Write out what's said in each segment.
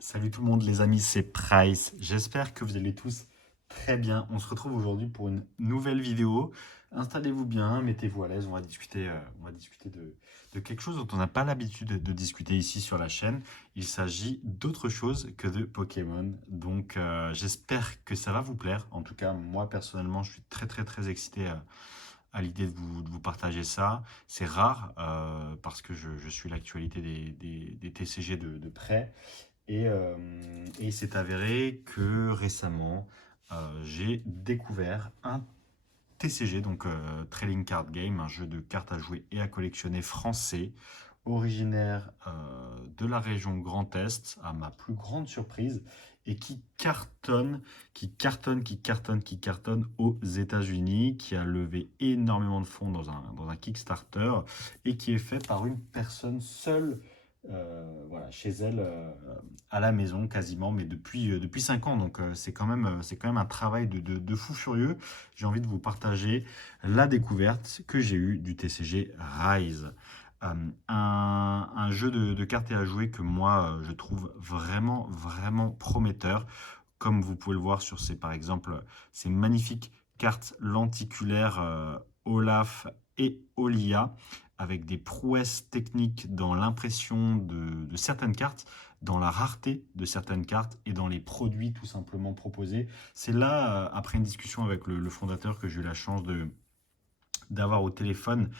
Salut tout le monde les amis, c'est Price. J'espère que vous allez tous très bien. On se retrouve aujourd'hui pour une nouvelle vidéo. Installez-vous bien, mettez-vous à l'aise. On va discuter de quelque chose dont on n'a pas l'habitude de discuter ici sur la chaîne. Il s'agit d'autre chose que de Pokémon. Donc j'espère que ça va vous plaire. En tout cas, moi personnellement, je suis très excité à l'idée de vous partager ça. C'est rare parce que je suis l'actualité des TCG de près. Et il s'est avéré que récemment, j'ai découvert un TCG, donc Trading Card Game, un jeu de cartes à jouer et à collectionner français, originaire de la région Grand Est, à ma plus grande surprise, et qui cartonne aux États-Unis, qui a levé énormément de fonds dans un Kickstarter, et qui est fait par une personne seule, voilà, chez elle, à la maison quasiment, mais depuis 5 ans. Donc c'est quand même un travail de fou furieux. J'ai envie de vous partager la découverte que j'ai eue du TCG Rise. Un jeu de cartes et à jouer que moi je trouve vraiment prometteur. Comme vous pouvez le voir sur par exemple, ces magnifiques cartes lenticulaires Olaf et Olia, avec des prouesses techniques dans l'impression de certaines cartes, dans la rareté de certaines cartes et dans les produits tout simplement proposés. C'est là, après une discussion avec le fondateur, que j'ai eu la chance d'avoir au téléphone,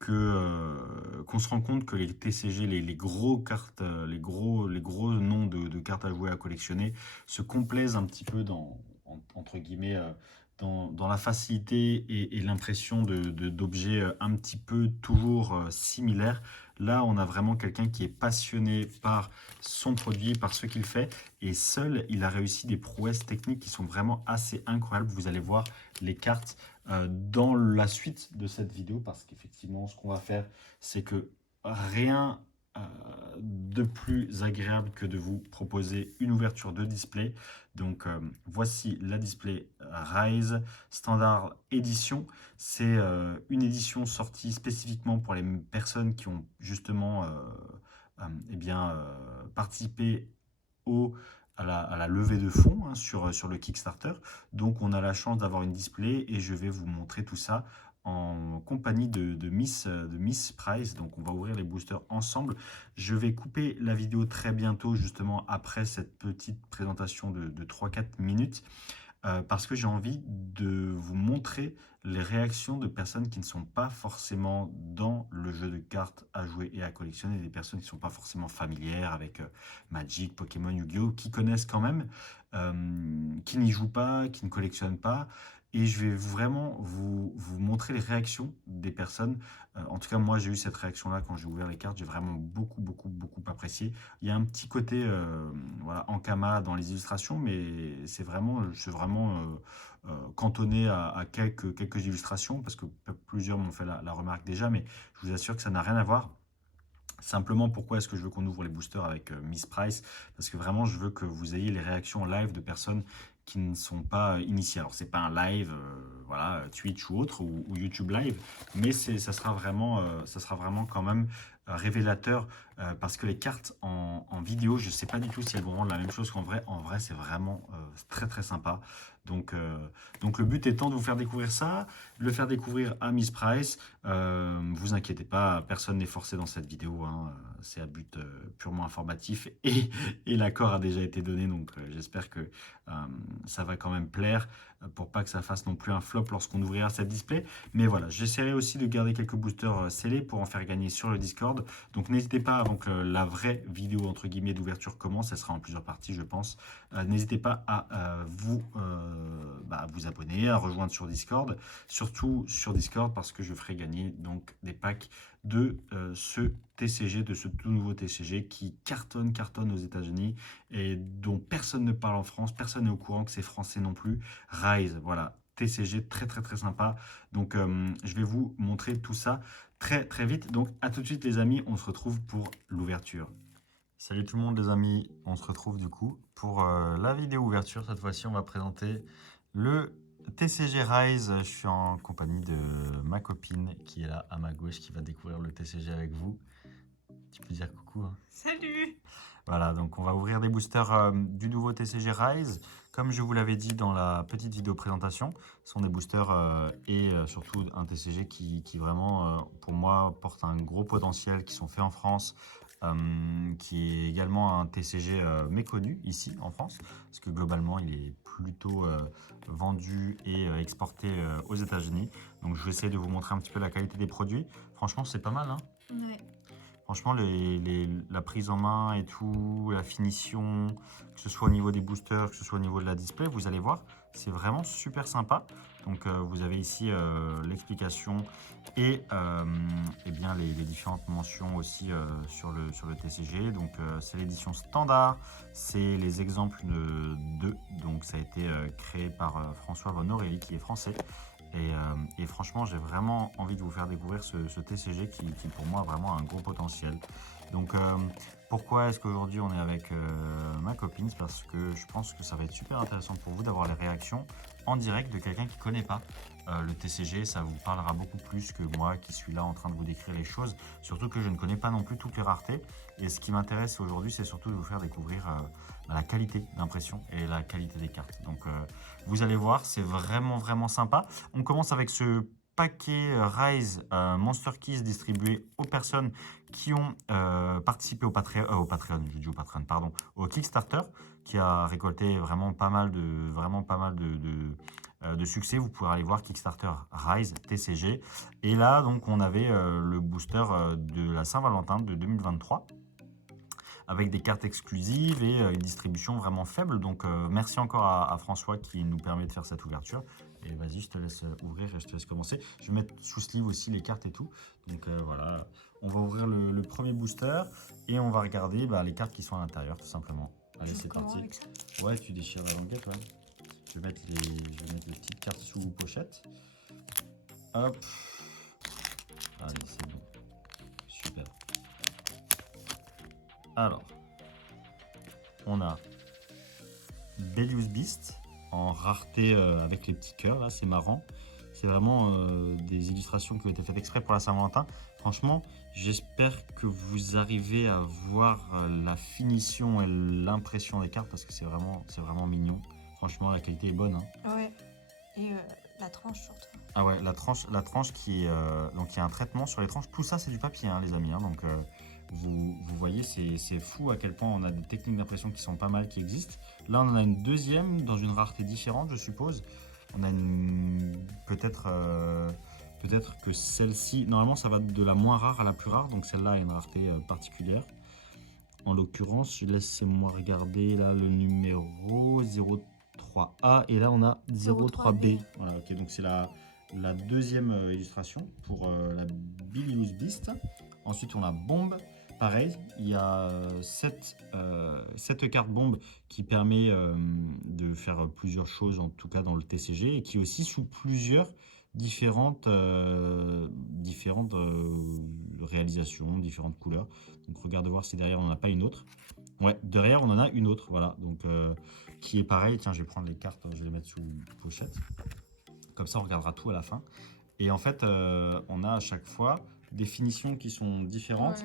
qu'on se rend compte que les TCG, les gros cartes, les gros noms de cartes à jouer, à collectionner, se complaisent un petit peu entre guillemets, dans la facilité et l'impression d'objets un petit peu toujours similaires. Là, on a vraiment quelqu'un qui est passionné par son produit, par ce qu'il fait, et seul, il a réussi des prouesses techniques qui sont vraiment assez incroyables. Vous allez voir les cartes dans la suite de cette vidéo, parce qu'effectivement, ce qu'on va faire, c'est que rien de plus agréable que de vous proposer une ouverture de display. Donc voici la display Rise Standard Edition. C'est une édition sortie spécifiquement pour les personnes qui ont justement participé au à la levée de fonds, hein, sur le Kickstarter. Donc on a la chance d'avoir une display et je vais vous montrer tout ça en compagnie de Miss Price. Donc on va ouvrir les boosters ensemble. Je vais couper la vidéo très bientôt, justement après cette petite présentation de 3-4 minutes, parce que j'ai envie de vous montrer les réactions de personnes qui ne sont pas forcément dans le jeu de cartes à jouer et à collectionner, des personnes qui ne sont pas forcément familières avec Magic, Pokémon, Yu-Gi-Oh!, qui connaissent quand même, qui n'y jouent pas, qui ne collectionnent pas. Et je vais vraiment vous montrer les réactions des personnes. En tout cas, moi, j'ai eu cette réaction-là quand j'ai ouvert les cartes. J'ai vraiment beaucoup apprécié. Il y a un petit côté voilà, Ankama dans les illustrations, mais c'est vraiment cantonné à quelques illustrations, parce que plusieurs m'ont fait la remarque déjà, mais je vous assure que ça n'a rien à voir. Simplement, pourquoi est-ce que je veux qu'on ouvre les boosters avec Miss Price? Parce que vraiment, je veux que vous ayez les réactions en live de personnes qui ne sont pas initiées. Alors, c'est pas un live, voilà, Twitch ou autre, ou YouTube live, mais ça sera vraiment quand même révélateur, parce que les cartes en vidéo, je sais pas du tout si elles vont rendre la même chose qu'en vrai. En vrai, c'est vraiment très sympa. Donc, donc le but étant de vous faire découvrir ça, de le faire découvrir à Miss Price. Vous inquiétez pas, personne n'est forcé dans cette vidéo, hein. C'est à but purement informatif, et l'accord a déjà été donné, donc j'espère que ça va quand même plaire, pour pas que ça fasse non plus un flop lorsqu'on ouvrira cette display. Mais voilà, j'essaierai aussi de garder quelques boosters scellés pour en faire gagner sur le Discord. Donc n'hésitez pas, avant que la vraie vidéo entre guillemets d'ouverture commence, elle sera en plusieurs parties je pense, n'hésitez pas à vous abonner, à rejoindre sur Discord, surtout sur Discord, parce que je ferai gagner donc des packs de ce TCG, de ce tout nouveau TCG qui cartonne aux États-Unis, et dont personne ne parle en France, personne n'est au courant que c'est français non plus. Rise, voilà, TCG très sympa. Donc je vais vous montrer tout ça très vite. Donc à tout de suite les amis, on se retrouve pour l'ouverture. Salut tout le monde les amis, on se retrouve du coup pour la vidéo ouverture. Cette fois-ci on va présenter le TCG Rise. Je suis en compagnie de ma copine qui est là à ma gauche, qui va découvrir le TCG avec vous. Tu peux dire coucou, hein. Salut! Voilà, donc on va ouvrir des boosters du nouveau TCG Rise. Comme je vous l'avais dit dans la petite vidéo présentation, ce sont des boosters et surtout un TCG qui vraiment, pour moi, porte un gros potentiel, qui sont faits en France, qui est également un TCG méconnu ici en France, parce que globalement, il est plutôt vendu et exporté aux États-Unis. Donc je vais essayer de vous montrer un petit peu la qualité des produits. Franchement, c'est pas mal, hein. Ouais. Franchement, la prise en main et tout, la finition, que ce soit au niveau des boosters, que ce soit au niveau de la display, vous allez voir, c'est vraiment super sympa. Donc vous avez ici l'explication et bien les différentes mentions aussi sur le TCG. Donc c'est l'édition standard, c'est les exemples de 2. Donc ça a été créé par François Von Aurélie qui est français. Et franchement, j'ai vraiment envie de vous faire découvrir ce TCG qui, pour moi, a vraiment un gros potentiel. Donc, pourquoi est-ce qu'aujourd'hui on est avec ma copine? C'est parce que je pense que ça va être super intéressant pour vous d'avoir les réactions en direct de quelqu'un qui ne connaît pas le TCG. Ça vous parlera beaucoup plus que moi qui suis là en train de vous décrire les choses. Surtout que je ne connais pas non plus toutes les raretés. Et ce qui m'intéresse aujourd'hui, c'est surtout de vous faire découvrir la qualité d'impression et la qualité des cartes. Donc, vous allez voir, c'est vraiment sympa. On commence avec ce paquet Rise Monster Keys distribué aux personnes qui ont participé au Patreon, je dis au Patreon, pardon, au Kickstarter, qui a récolté vraiment pas mal de succès. Vous pouvez aller voir Kickstarter Rise TCG. Et là, donc, on avait le booster de la Saint-Valentin de 2023 avec des cartes exclusives et une distribution vraiment faible. Donc merci encore à François qui nous permet de faire cette ouverture. Et vas-y, je te laisse ouvrir et je te laisse commencer. Je vais mettre sous sleeve aussi les cartes et tout. Donc voilà, on va ouvrir le premier booster et on va regarder les cartes qui sont à l'intérieur tout simplement. Allez, c'est parti. Ouais, tu déchires la languette, ouais. Je vais mettre les petites cartes sous pochette. Hop. Allez, c'est bon. Super. Alors, on a Bellius Beast en rareté avec les petits cœurs, là, c'est marrant. C'est vraiment des illustrations qui ont été faites exprès pour la Saint-Valentin. Franchement, j'espère que vous arrivez à voir la finition et l'impression des cartes parce que c'est vraiment mignon. Franchement, la qualité est bonne, hein. Ouais. Et la tranche surtout. Ah ouais, la tranche qui est... donc il y a un traitement sur les tranches. Tout ça, c'est du papier, hein, les amis. Hein, donc vous voyez, c'est fou à quel point on a des techniques d'impression qui sont pas mal, qui existent. Là, on en a une deuxième dans une rareté différente, je suppose. On a peut-être que celle-ci... Normalement, ça va de la moins rare à la plus rare. Donc celle-là a une rareté particulière. En l'occurrence, laissez-moi regarder là le numéro 03A et là on a 03B. Voilà, ok, donc c'est la deuxième illustration pour la Bilious Beast. Ensuite on a Bombe. Pareil, il y a cette carte bombe qui permet de faire plusieurs choses, en tout cas dans le TCG, et qui est aussi sous plusieurs différentes réalisations, différentes couleurs. Donc regarde voir si derrière on n'en a pas une autre. Ouais, derrière on en a une autre, voilà. Donc qui est pareil. Tiens, je vais prendre les cartes, je vais les mettre sous pochette. Comme ça, on regardera tout à la fin. Et en fait, on a à chaque fois des finitions qui sont différentes.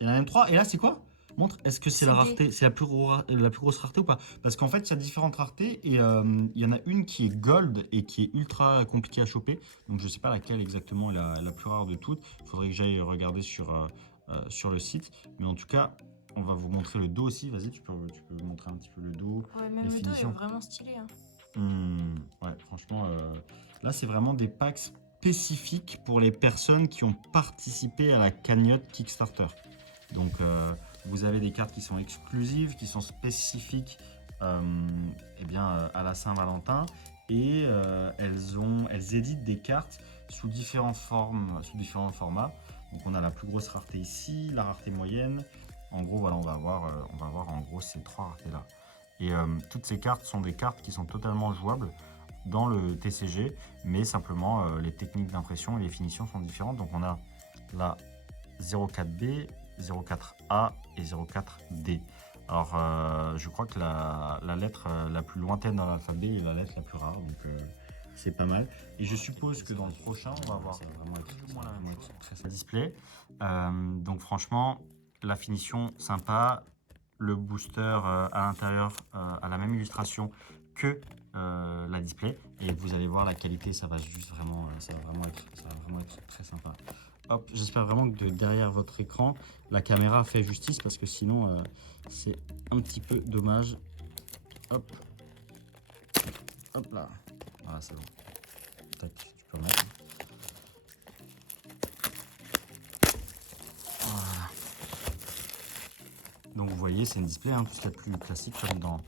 Il y en a même 3. Et là, c'est quoi? Montre, est-ce que c'est la rareté, c'est la plus grosse rareté ou pas? Parce qu'en fait, il y a différentes raretés et il y en a une qui est gold et qui est ultra compliquée à choper. Donc, je sais pas laquelle exactement est la plus rare de toutes. Il faudrait que j'aille regarder sur le site. Mais en tout cas, on va vous montrer le dos aussi. Vas-y, tu peux montrer un petit peu le dos. Ouais, même le dos est vraiment stylé. Hein. Ouais, franchement, là, c'est vraiment des packs spécifiques pour les personnes qui ont participé à la cagnotte Kickstarter. Donc, vous avez des cartes qui sont exclusives, qui sont spécifiques à la Saint-Valentin. Et elles éditent des cartes sous différentes formes, sous différents formats. Donc, on a la plus grosse rareté ici, la rareté moyenne. En gros, voilà, on va avoir en gros ces 3 raretés-là. Et toutes ces cartes sont des cartes qui sont totalement jouables dans le TCG, mais simplement les techniques d'impression et les finitions sont différentes. Donc, on a la 04B, 04A et 04D. Alors, je crois que la lettre la plus lointaine dans l'alphabet est la lettre la plus rare, donc c'est pas mal. Et je suppose que dans le prochain, on va avoir vraiment plus ou moins la même display. Donc franchement, la finition sympa, le booster à l'intérieur a la même illustration que la display. Et vous allez voir la qualité, ça va vraiment être très sympa. Hop, j'espère vraiment que derrière votre écran, la caméra fait justice parce que sinon c'est un petit peu dommage. Hop, hop là, voilà c'est bon. Tac, tu peux remettre. Voilà. Donc vous voyez, c'est une display, hein, tout ce qu'il y a de plus classique comme dans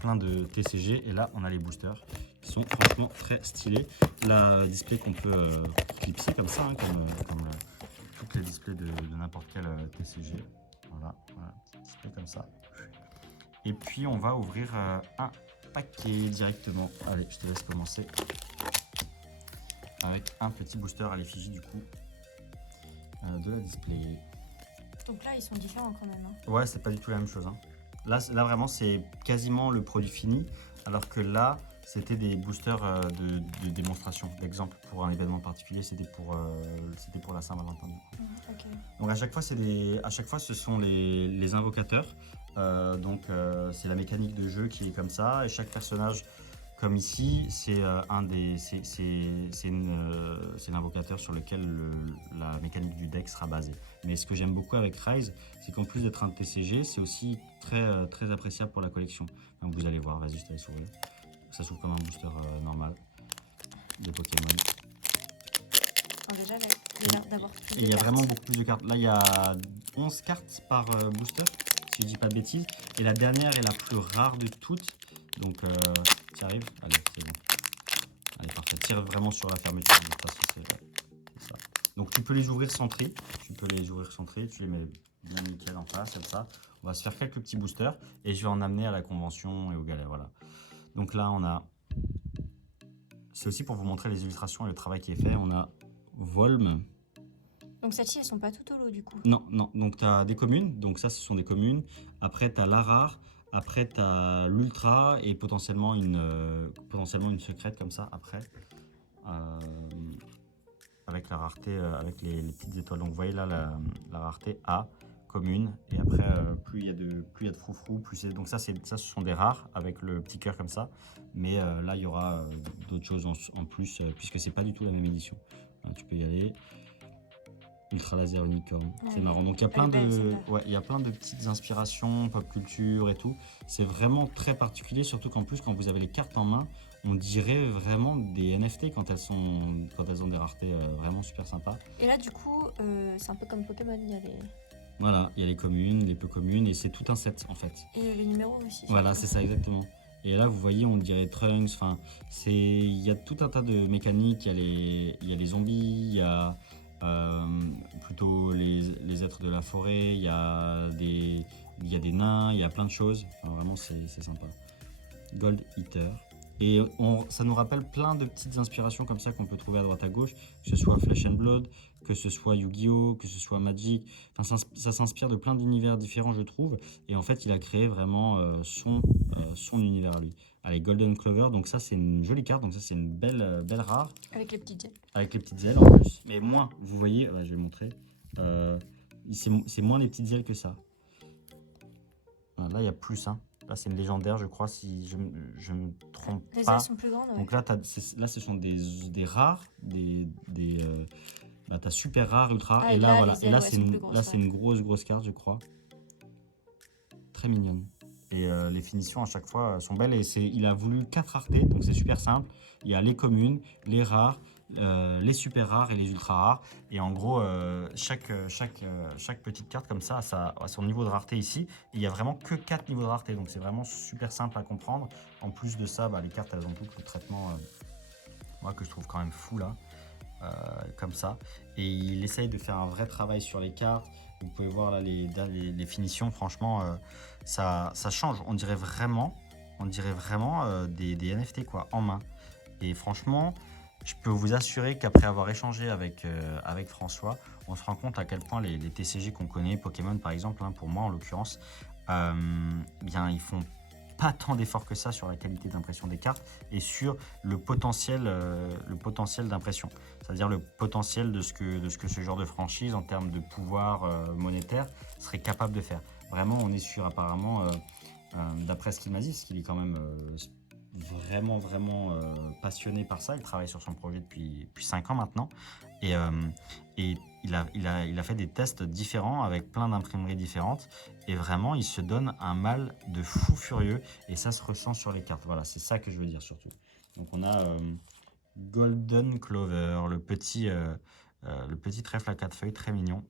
plein de TCG. Et là, on a les boosters qui sont franchement très stylés. La display qu'on peut clipser comme ça, hein, comme toutes les displays de n'importe quel TCG. Voilà, display comme ça. Et puis on va ouvrir un paquet directement. Allez, je te laisse commencer avec un petit booster à l'effigie du coup de la display. Donc là, ils sont différents quand même. Hein. Ouais, c'est pas du tout la même chose. Hein. Là vraiment, c'est quasiment le produit fini, alors que là, c'était des boosters de démonstration, d'exemple pour un événement particulier. C'était pour la Saint-Valentin. Okay. Donc à chaque fois, ce sont les invocateurs. C'est la mécanique de jeu qui est comme ça, et chaque personnage, comme ici, c'est l'invocateur sur lequel la mécanique du deck sera basée. Mais ce que j'aime beaucoup avec Rise, c'est qu'en plus d'être un TCG, c'est aussi très appréciable pour la collection. Donc vous allez voir, vas-y, je te laisse ouvrir. Ça s'ouvre comme un booster normal de Pokémon. Alors déjà, il y a l'air d'avoir plus de cartes. Il y a vraiment beaucoup plus de cartes. Là, il y a 11 cartes par booster, si je dis pas de bêtises. Et la dernière est la plus rare de toutes. Donc, tu arrives. Allez, c'est bon. Allez, parfait. Tire vraiment sur la fermeture. De toute façon, c'est ça. Donc, tu peux les ouvrir centrés. Tu les mets bien nickel en face, comme ça. On va se faire quelques petits boosters. Et je vais en amener à la convention et au galet. Voilà. Donc là, on a... C'est aussi pour vous montrer les illustrations et le travail qui est fait. On a Volm. Donc celles-ci, elles sont pas toutes au lot du coup. Non. Donc tu as des communes. Donc ça, ce sont des communes. Après, tu as la rare. Après, tu as l'ultra et potentiellement une secrète comme ça après. Avec la rareté, avec les petites étoiles. Donc vous voyez là, la rareté A, commune. Et après, plus il y a de froufrou, plus c'est... Donc ça, ce sont des rares avec le petit cœur comme ça. Mais là, il y aura d'autres choses en plus, puisque c'est pas du tout la même édition. Tu peux y aller. Ultra laser unicorn, ouais, c'est marrant. Donc il y a plein de petites inspirations, pop culture et tout. C'est vraiment très particulier, surtout qu'en plus quand vous avez les cartes en main, on dirait vraiment des NFT quand elles ont des raretés vraiment super sympas. Et là du coup, c'est un peu comme Pokémon, il y a les... Voilà, il y a les communes, les peu communes, et c'est tout un set en fait. Et les numéros aussi. Voilà, c'est ça exactement. Et là, vous voyez, on dirait Trunks. Enfin, il y a tout un tas de mécaniques. Il y a les zombies, il y a plutôt les êtres de la forêt, il y a des nains, il y a plein de choses. Enfin, vraiment, c'est sympa. Gold Eater. Et ça nous rappelle plein de petites inspirations comme ça qu'on peut trouver à droite à gauche, que ce soit Flesh and Blood, que ce soit Yu-Gi-Oh, que ce soit Magic. Enfin, ça s'inspire de plein d'univers différents, je trouve. Et en fait, il a créé vraiment son univers à lui. Allez, Golden Clover, donc ça c'est une jolie carte, donc ça c'est une belle rare. Avec les petites ailes. Avec les petites ailes en plus. Mais moins, vous voyez, je vais montrer. C'est moins les petites ailes que ça. Voilà, là il y a plus, hein. Là c'est une légendaire, je crois, si je me trompe pas. Les ailes sont plus grandes, ouais. Donc là, ce sont des rares, t'as super rare, ultra. Ah, et là, voilà. Et là, c'est une grosse carte, je crois. Très mignonne. Et les finitions à chaque fois sont belles. Et il a voulu 4 raretés, donc c'est super simple. Il y a les communes, les rares, les super rares et les ultra rares. Et en gros, chaque petite carte comme ça a son niveau de rareté ici. Et il n'y a vraiment que 4 niveaux de rareté. Donc c'est vraiment super simple à comprendre. En plus de ça, les cartes, elles ont tout le traitement moi, que je trouve quand même fou là. Comme ça. Et il essaye de faire un vrai travail sur les cartes. Vous pouvez voir là les finitions. Franchement, ça change. On dirait vraiment des NFT quoi, en main. Et franchement, je peux vous assurer qu'après avoir échangé avec François, on se rend compte à quel point les TCG qu'on connaît, Pokémon par exemple, hein, pour moi en l'occurrence, bien ils font pas tant d'efforts que ça sur la qualité d'impression des cartes et sur le potentiel d'impression. C'est-à-dire le potentiel de ce que ce genre de franchise, en termes de pouvoir monétaire, serait capable de faire. Vraiment, on est sur apparemment, d'après ce qu'il m'a dit, parce qu'il est quand même vraiment passionné par ça. Il travaille sur son projet depuis 5 ans maintenant. Et il a fait des tests différents avec plein d'imprimeries différentes. Et vraiment, il se donne un mal de fou furieux. Et ça se ressent sur les cartes. Voilà, c'est ça que je veux dire surtout. Donc on a Golden Clover, le petit trèfle à 4 feuilles, très mignon.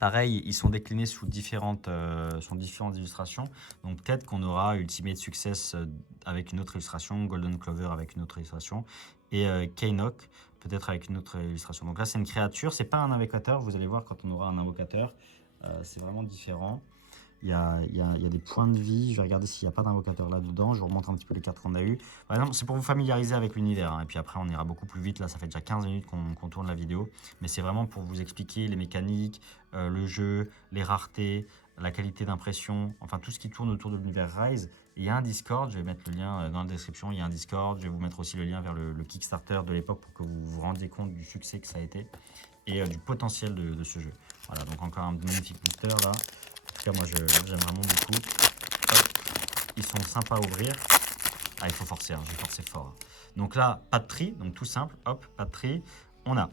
Pareil, ils sont déclinés sous différentes illustrations. Donc peut-être qu'on aura Ultimate Success avec une autre illustration, Golden Clover avec une autre illustration, et Kainok peut-être avec une autre illustration. Donc là, c'est une créature, c'est pas un invocateur. Vous allez voir quand on aura un invocateur, c'est vraiment différent. Il y a des points de vie. Je vais regarder s'il n'y a pas d'invocateur là-dedans. Je vous remontre un petit peu les cartes qu'on a eues. Par exemple, c'est pour vous familiariser avec l'univers. Hein. Et puis après, on ira beaucoup plus vite. Là, ça fait déjà 15 minutes qu'on tourne la vidéo. Mais c'est vraiment pour vous expliquer les mécaniques, le jeu, les raretés, la qualité d'impression. Enfin, tout ce qui tourne autour de l'univers Rise. Et il y a un Discord. Je vais mettre le lien dans la description. Il y a un Discord. Je vais vous mettre aussi le lien vers le Kickstarter de l'époque pour que vous vous rendiez compte du succès que ça a été et du potentiel de ce jeu. Voilà, donc encore un magnifique booster là. En tout cas, moi j'aime vraiment beaucoup. Hop, ils sont sympas à ouvrir. Ah, il faut forcer, hein, je vais forcer fort. Donc là, pas de tri, donc tout simple. Hop, pas de tri. On a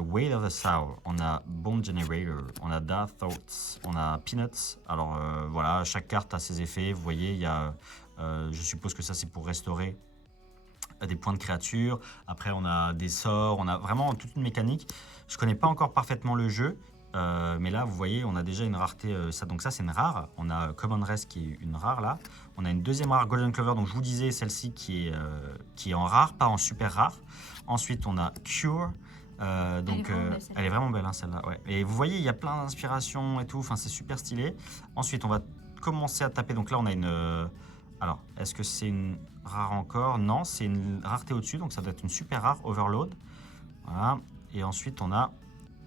Weight of the Soul, on a Bone Generator, on a Dark Thoughts, on a Peanuts. Alors voilà, chaque carte a ses effets. Vous voyez, il y a, je suppose que ça c'est pour restaurer des points de créature. Après, on a des sorts, on a vraiment toute une mécanique. Je connais pas encore parfaitement le jeu. Mais là, vous voyez, on a déjà une rareté. Donc ça, c'est une rare. On a Common Rest qui est une rare là. On a une deuxième rare Golden Clover. Donc je vous disais, celle-ci qui est en rare, pas en super rare. Ensuite, on a Cure. Donc elle est vraiment belle, hein, celle-là. Ouais. Et vous voyez, il y a plein d'inspirations et tout. Enfin, c'est super stylé. Ensuite, on va commencer à taper. Donc là, on a une. Alors, est-ce que c'est une rare encore? Non, c'est une rareté au-dessus. Donc ça doit être une super rare Overload. Voilà. Et ensuite, on a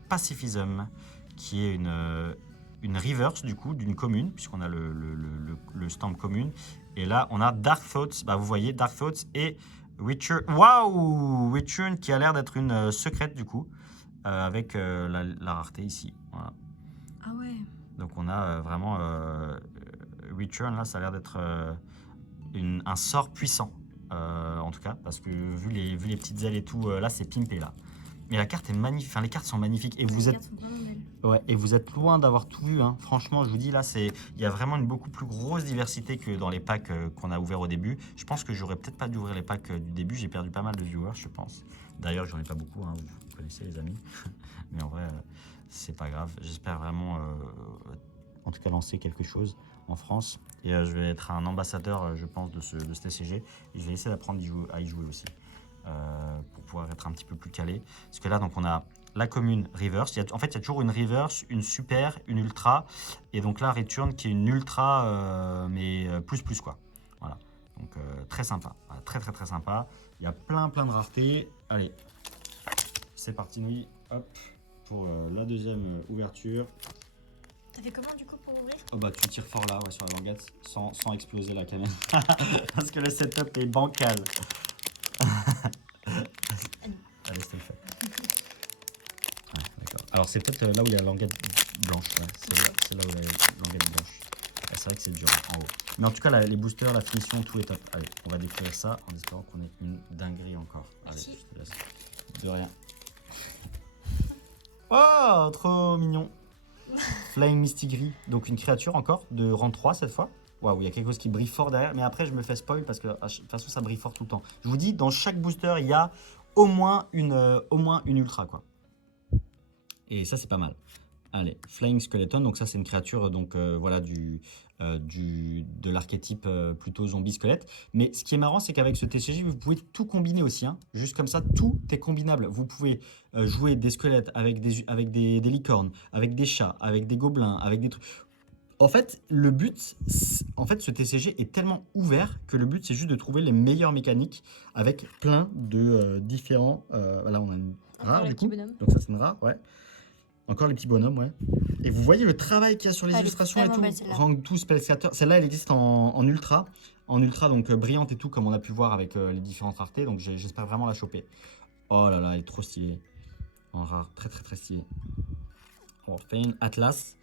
Pacifism, qui est une reverse du coup d'une commune, puisqu'on a le stamp commune. Et là, on a Dark Thoughts. Bah, vous voyez, Dark Thoughts et Return. Waouh! Return qui a l'air d'être une secrète du coup, avec la rareté ici. Voilà. Ah ouais. Donc on a vraiment Return là, ça a l'air d'être un sort puissant. En tout cas, parce que vu les petites ailes et tout, là c'est pimpé là. Mais la carte est magnifique, enfin les cartes sont magnifiques et vous êtes, ouais, et vous êtes loin d'avoir tout vu. Hein. Franchement, je vous dis là, il y a vraiment une beaucoup plus grosse diversité que dans les packs qu'on a ouverts au début. Je pense que j'aurais peut-être pas dû ouvrir les packs du début. J'ai perdu pas mal de viewers, je pense. D'ailleurs, j'en ai pas beaucoup. Hein, vous connaissez les amis. Mais en vrai, c'est pas grave. J'espère vraiment, en tout cas, lancer quelque chose en France. Et je vais être un ambassadeur, je pense, de ce TCG. Et je vais essayer d'apprendre à y jouer aussi. Pour pouvoir être un petit peu plus calé. Parce que là, donc, on a la commune reverse. En fait, il y a toujours une reverse, une super, une ultra. Et donc là, return qui est une ultra, mais plus quoi. Voilà. Donc, très sympa. Voilà, très sympa. Il y a plein de raretés. Allez, c'est parti, Nouille. Hop, pour la deuxième ouverture. T'as fait comment du coup pour ouvrir? Oh bah, tu tires fort là, ouais, sur la languette, sans exploser la caméra. Parce que le setup est bancal. Allez, c'était le fait. Ouais, d'accord. Alors, c'est peut-être là où il y a la languette blanche. Ouais. C'est là où il y a la languette blanche. Ouais, c'est vrai que c'est dur en haut. Mais en tout cas, les boosters, la finition, tout est top. Allez, on va découvrir ça en espérant qu'on ait une dinguerie encore. Allez, Merci. je te laisse. De rien. Oh, trop mignon. Flying Mistigris. Donc, une créature encore de rang 3 cette fois. Waouh, il y a quelque chose qui brille fort derrière. Mais après, je me fais spoil parce que de toute façon, ça brille fort tout le temps. Je vous dis, dans chaque booster, il y a au moins une ultra, quoi. Et ça, c'est pas mal. Allez, Flying Skeleton. Donc ça, c'est une créature donc, voilà, de l'archétype plutôt zombie-squelette. Mais ce qui est marrant, c'est qu'avec ce TCG, vous pouvez tout combiner aussi. Hein. Juste comme ça, tout est combinable. Vous pouvez jouer des squelettes avec des licornes, avec des chats, avec des gobelins, avec des trucs... En fait, le but, en fait, ce TCG est tellement ouvert que le but, c'est juste de trouver les meilleures mécaniques avec plein de différents... là, on a une rare, du coup. Donc ça, c'est une rare, ouais. Encore les petits bonhommes, ouais. Et vous voyez le travail qu'il y a sur les Elle est illustrations et vraiment tout. belle, celle-là. Rang 2 Spellscatter. Celle-là, elle existe en ultra. En ultra, donc brillante et tout, comme on a pu voir avec les différentes raretés. Donc j'espère vraiment la choper. Oh là là, elle est trop stylée. En rare, très très très stylée. Orphan, Atlas.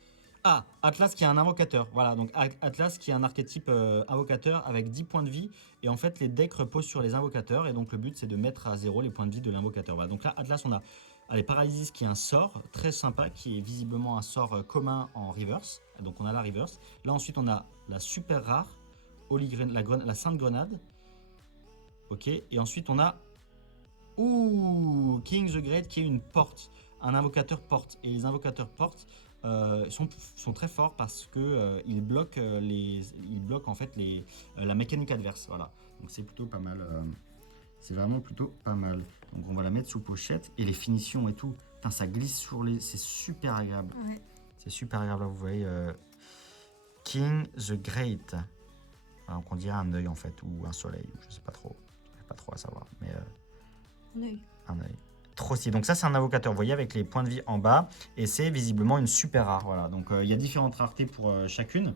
Ah, Atlas qui est un invocateur. Voilà, donc Atlas qui est un archétype invocateur avec 10 points de vie. Et en fait, les decks reposent sur les invocateurs. Et donc, le but, c'est de mettre à 0 les points de vie de l'invocateur. Voilà, donc là, Atlas, on a allez, Paralysis qui est un sort très sympa, qui est visiblement un sort commun en reverse. Donc, on a la reverse. Là, ensuite, on a la super rare, la sainte grenade. Ok, et ensuite, on a King the Great qui est une porte. Un invocateur porte. Et les invocateurs porte sont très forts parce que ils bloquent en fait la mécanique adverse. Voilà. Donc c'est plutôt pas mal. C'est vraiment plutôt pas mal. Donc on va la mettre sous pochette et les finitions et tout. Putain, ça glisse sur les. C'est super agréable. Ouais. C'est super agréable. Là, vous voyez King the Great. Alors, on dirait un œil en fait ou un soleil. Je sais pas trop. Je sais pas trop à savoir. Mais Un œil. un œil. Trop stylé. Donc ça c'est un invocateur, vous voyez, avec les points de vie en bas. Et c'est visiblement une super rare. Voilà. Donc il y a différentes raretés pour chacune.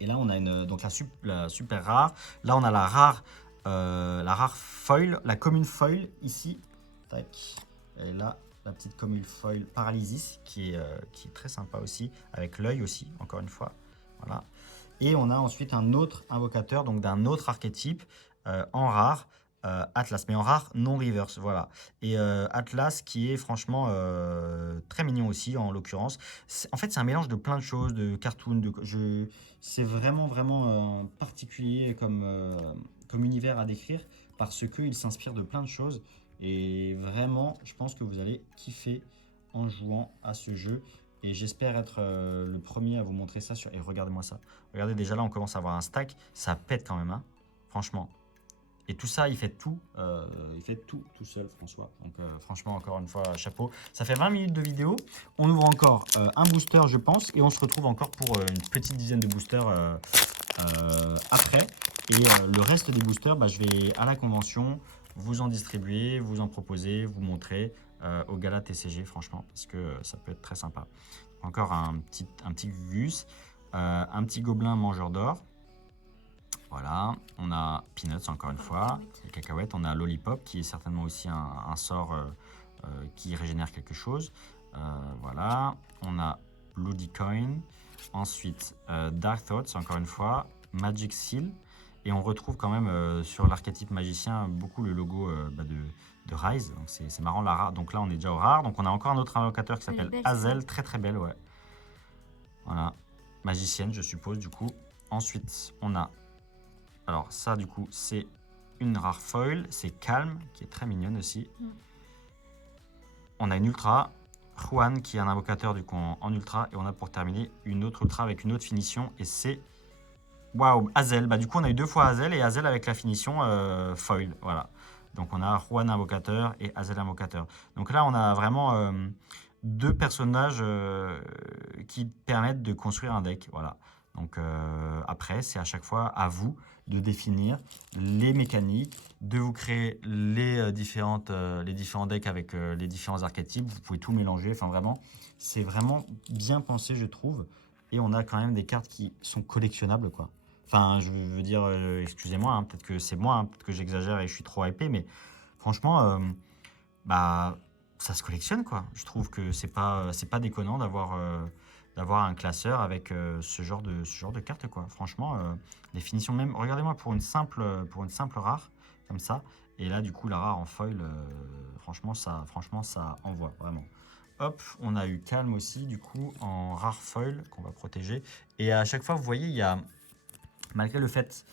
Et là on a donc la super rare. Là on a la rare foil, la commune foil ici. Tac. Et là la petite commune foil Paralysis qui est très sympa aussi. Avec l'œil aussi, encore une fois. Voilà. Et on a ensuite un autre invocateur, donc d'un autre archétype en rare. Atlas, mais en rare, non reverse, voilà. Et Atlas qui est franchement très mignon aussi, en l'occurrence. En fait, c'est un mélange de plein de choses, de cartoons, c'est vraiment, vraiment particulier comme univers à décrire, parce qu'il s'inspire de plein de choses. Et vraiment, je pense que vous allez kiffer en jouant à ce jeu. Et j'espère être le premier à vous montrer ça. Et regardez-moi ça. Regardez, déjà là, on commence à avoir un stack. Ça pète quand même, hein, franchement. Et tout ça, il fait tout seul, François. Donc franchement, encore une fois, chapeau. Ça fait 20 minutes de vidéo. On ouvre encore un booster, je pense. Et on se retrouve encore pour une petite dizaine de boosters après. Et le reste des boosters, je vais à la convention vous en distribuer, vous en proposer, vous montrer au gala TCG, franchement. Parce que ça peut être très sympa. Encore un petit Gugus. Un petit gobelin mangeur d'or. Voilà, on a Peanuts encore une fois, les cacahuètes, on a Lollipop qui est certainement aussi un sort qui régénère quelque chose. Voilà, on a Bloody Coin, ensuite Dark Thoughts encore une fois, Magic Seal, et on retrouve quand même sur l'archétype magicien beaucoup le logo de Rise, donc c'est marrant la rare. Donc là on est déjà au rare, donc on a encore un autre invocateur qui s'appelle Hazel, très très belle, ouais. Voilà, magicienne je suppose du coup. Ensuite on a alors ça du coup c'est une rare foil, c'est Calme qui est très mignonne aussi. On a une ultra, Juan qui est un invocateur du coup en ultra, et on a pour terminer une autre ultra avec une autre finition et c'est waouh, Hazel. Du coup on a eu deux fois Hazel et Hazel avec la finition foil, voilà. Donc on a Juan invocateur et Hazel invocateur. Donc là on a vraiment deux personnages qui permettent de construire un deck, voilà. Donc après, c'est à chaque fois à vous de définir les mécaniques, de vous créer les différents decks avec les différents archétypes. Vous pouvez tout mélanger. Enfin, vraiment, c'est vraiment bien pensé, je trouve. Et on a quand même des cartes qui sont collectionnables, quoi. Enfin, je veux dire, excusez-moi, hein, peut-être que c'est moi, hein, peut-être que j'exagère et je suis trop hypé, mais franchement, ça se collectionne, quoi. Je trouve que c'est pas déconnant d'avoir un classeur avec ce genre de carte, quoi. Franchement, les finitions même, regardez-moi pour une simple rare comme ça, et là du coup la rare en foil, franchement ça envoie vraiment. Hop, on a eu Calme aussi du coup en rare foil qu'on va protéger, et à chaque fois vous voyez il y a malgré le fait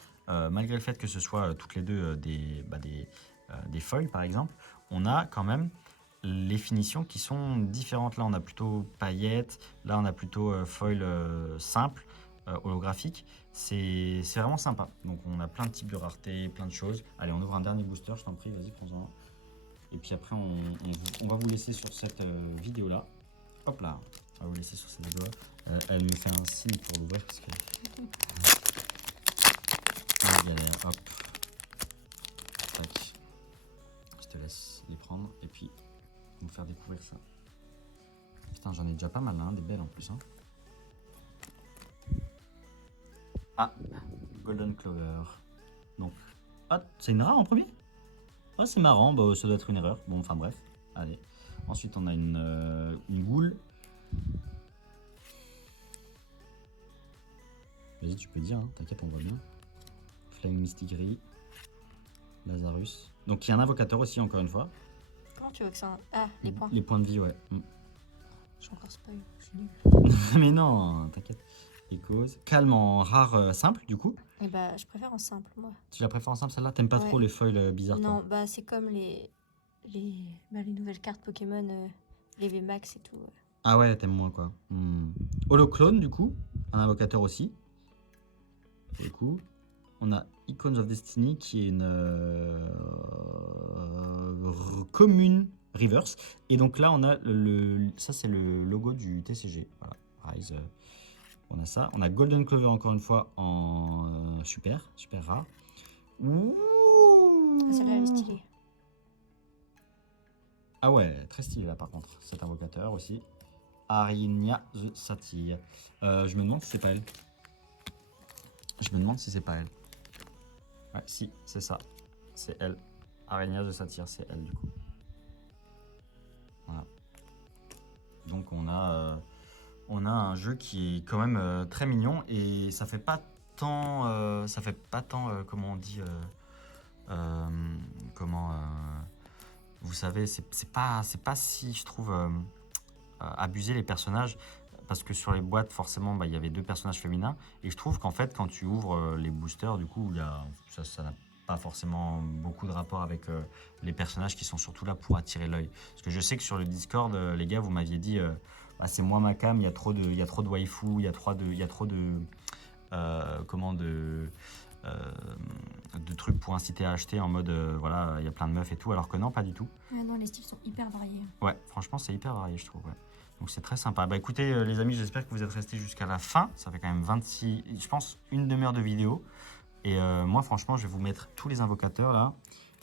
que ce soit toutes les deux des foils par exemple, on a quand même les finitions qui sont différentes. Là, on a plutôt paillettes. Là, on a plutôt foil simple, holographique. C'est vraiment sympa. Donc, on a plein de types de raretés, plein de choses. Allez, on ouvre un dernier booster, je t'en prie. Vas-y, prends-en un. Et puis après, on va vous laisser sur cette vidéo-là. Hop là, on va vous laisser sur cette vidéo-là. Elle me fait un signe pour l'ouvrir parce que... galère, hop. Tac. Je te laisse les prendre. Et puis... nous faire découvrir ça. Putain, j'en ai déjà pas mal, hein, des belles en plus. Hein. Ah, Golden Clover. Donc, ah, c'est une rare en premier? Ah, c'est marrant, bah, ça doit être une erreur. Bon, enfin bref, allez. Ensuite, on a une goule. Vas-y, tu peux dire, hein, t'inquiète, on voit bien. Flying Mistigris. Lazarus. Donc, il y a un invocateur aussi, encore une fois. Comment tu veux que ça... Ah, les points. Les points de vie, ouais. Je suis encore spoil, je suis nulle. Mais non, t'inquiète. Echoes. Calme en rare simple, du coup. Et bah, je préfère en simple, moi. Tu la préfères en simple, celle-là? T'aimes pas Ouais. trop les foils bizarres, toi? Non, bah, c'est comme les nouvelles cartes Pokémon, les VMAX et tout. Ah ouais, t'aimes moins, quoi. Holoclone, du coup. Un invocateur aussi. Du coup, on a Icons of Destiny, qui est une commune reverse. Et donc là, on a ça, c'est le logo du TCG. Voilà, Rise. On a ça. On a Golden Clover, encore une fois, en super rare. Ouh. Ah, celle-là, elle est stylée. Ah ouais, très stylé là, par contre. Cet invocateur aussi. Arinia the Satyr. Je me demande si c'est pas elle. Je me demande si c'est pas elle. Ouais, si, c'est ça. C'est elle. Arinia the Satyr, c'est elle, du coup. Voilà. Donc on a un jeu qui est quand même très mignon et ça fait pas tant comment on dit vous savez, c'est pas si je trouve abusé les personnages, parce que sur les boîtes forcément bah, il y avait 2 personnages féminins et je trouve qu'en fait quand tu ouvres les boosters, du coup ça n'a pas forcément beaucoup de rapport avec les personnages qui sont surtout là pour attirer l'œil. Parce que je sais que sur le Discord, les gars, vous m'aviez dit ah, c'est moi ma cam, il y a trop de waifu, il y a trop de de trucs pour inciter à acheter en mode voilà, il y a plein de meufs et tout, alors que non, pas du tout. Ouais, non, les styles sont hyper variés. Ouais, franchement, c'est hyper varié, je trouve. Ouais. Donc c'est très sympa. Bah écoutez, les amis, j'espère que vous êtes restés jusqu'à la fin. Ça fait quand même 26, je pense, une demi-heure de vidéo. Et moi, franchement, je vais vous mettre tous les invocateurs là,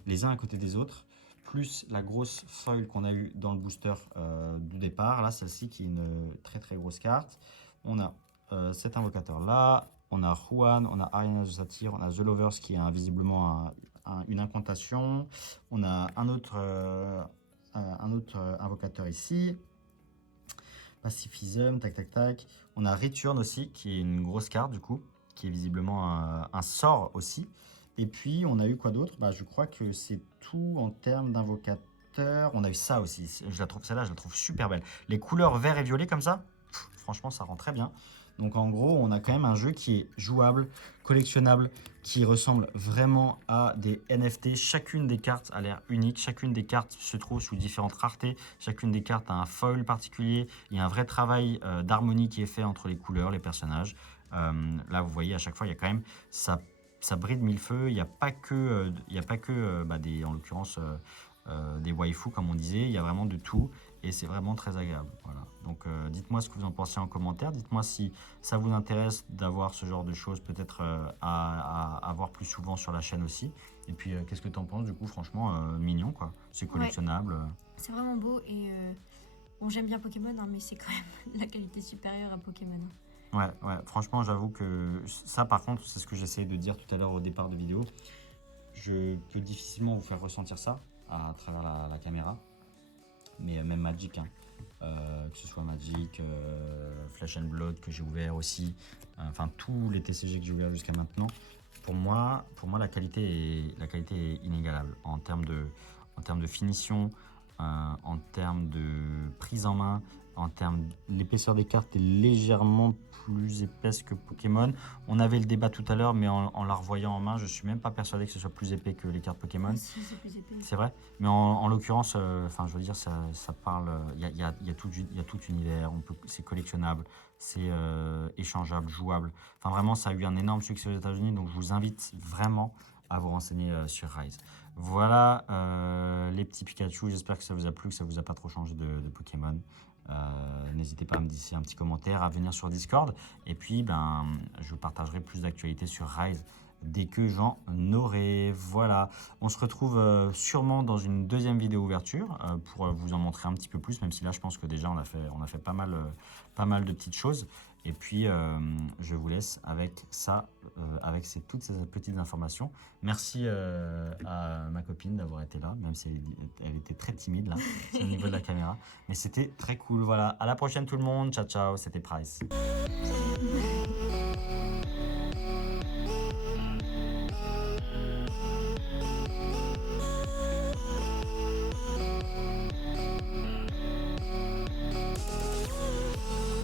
les uns à côté des autres, plus la grosse foil qu'on a eu dans le booster du départ. Là, celle-ci qui est une très très grosse carte. On a cet invocateur là. On a Juan, on a Ariana the Satyr, on a The Lovers qui est visiblement une incantation. On a un autre invocateur ici. Pacifism, tac tac tac. On a Return aussi qui est une grosse carte du coup, qui est visiblement un sort aussi. Et puis on a eu quoi d'autre? Bah, je crois que c'est tout en termes d'invocateurs. On a eu ça aussi. Celle-là, je la trouve super belle. Les couleurs vert et violet comme ça, franchement, ça rend très bien. Donc en gros, on a quand même un jeu qui est jouable, collectionnable, qui ressemble vraiment à des NFT. Chacune des cartes a l'air unique, chacune des cartes se trouve sous différentes raretés, chacune des cartes a un foil particulier, il y a un vrai travail d'harmonie qui est fait entre les couleurs, les personnages. Là, vous voyez, à chaque fois, il y a quand même, ça brille de mille feux, il n'y a pas que, en l'occurrence, des waifus, comme on disait, il y a vraiment de tout. Et c'est vraiment très agréable. Voilà. Donc dites-moi ce que vous en pensez en commentaire. Dites-moi si ça vous intéresse d'avoir ce genre de choses peut-être à voir plus souvent sur la chaîne aussi. Et puis qu'est-ce que tu en penses du coup? Franchement, mignon quoi. C'est collectionnable. Ouais. C'est vraiment beau et bon, j'aime bien Pokémon, hein, mais c'est quand même la qualité supérieure à Pokémon. Ouais, franchement j'avoue que ça par contre c'est ce que j'essayais de dire tout à l'heure au départ de vidéo. Je peux difficilement vous faire ressentir ça à travers la caméra. Mais même Magic, hein. Que ce soit Magic, Flesh and Blood que j'ai ouvert aussi, enfin tous les TCG que j'ai ouverts jusqu'à maintenant, pour moi la qualité est inégalable en termes de finition, en termes de prise en main, en termes l'épaisseur des cartes est légèrement plus épaisse que Pokémon. On avait le débat tout à l'heure, mais en la revoyant en main, je suis même pas persuadé que ce soit plus épais que les cartes Pokémon. Si, c'est plus épais. C'est vrai, mais en l'occurrence, je veux dire, ça parle. Il y a tout univers. C'est collectionnable, c'est échangeable, jouable. Enfin, vraiment, ça a eu un énorme succès aux États-Unis, donc je vous invite vraiment à vous renseigner sur Rise. Voilà les petits Pikachu. J'espère que ça vous a plu, que ça vous a pas trop changé de Pokémon. N'hésitez pas à me laisser un petit commentaire, à venir sur Discord. Et puis, je vous partagerai plus d'actualités sur Rise dès que j'en aurai. Voilà, on se retrouve sûrement dans une deuxième vidéo ouverture pour vous en montrer un petit peu plus, même si là, je pense que déjà, on a fait pas mal de petites choses. Et puis, je vous laisse avec ça, toutes ces petites informations. Merci à ma copine d'avoir été là, même si elle était très timide là, au niveau de la caméra. Mais c'était très cool. Voilà, à la prochaine tout le monde. Ciao, ciao, c'était Price.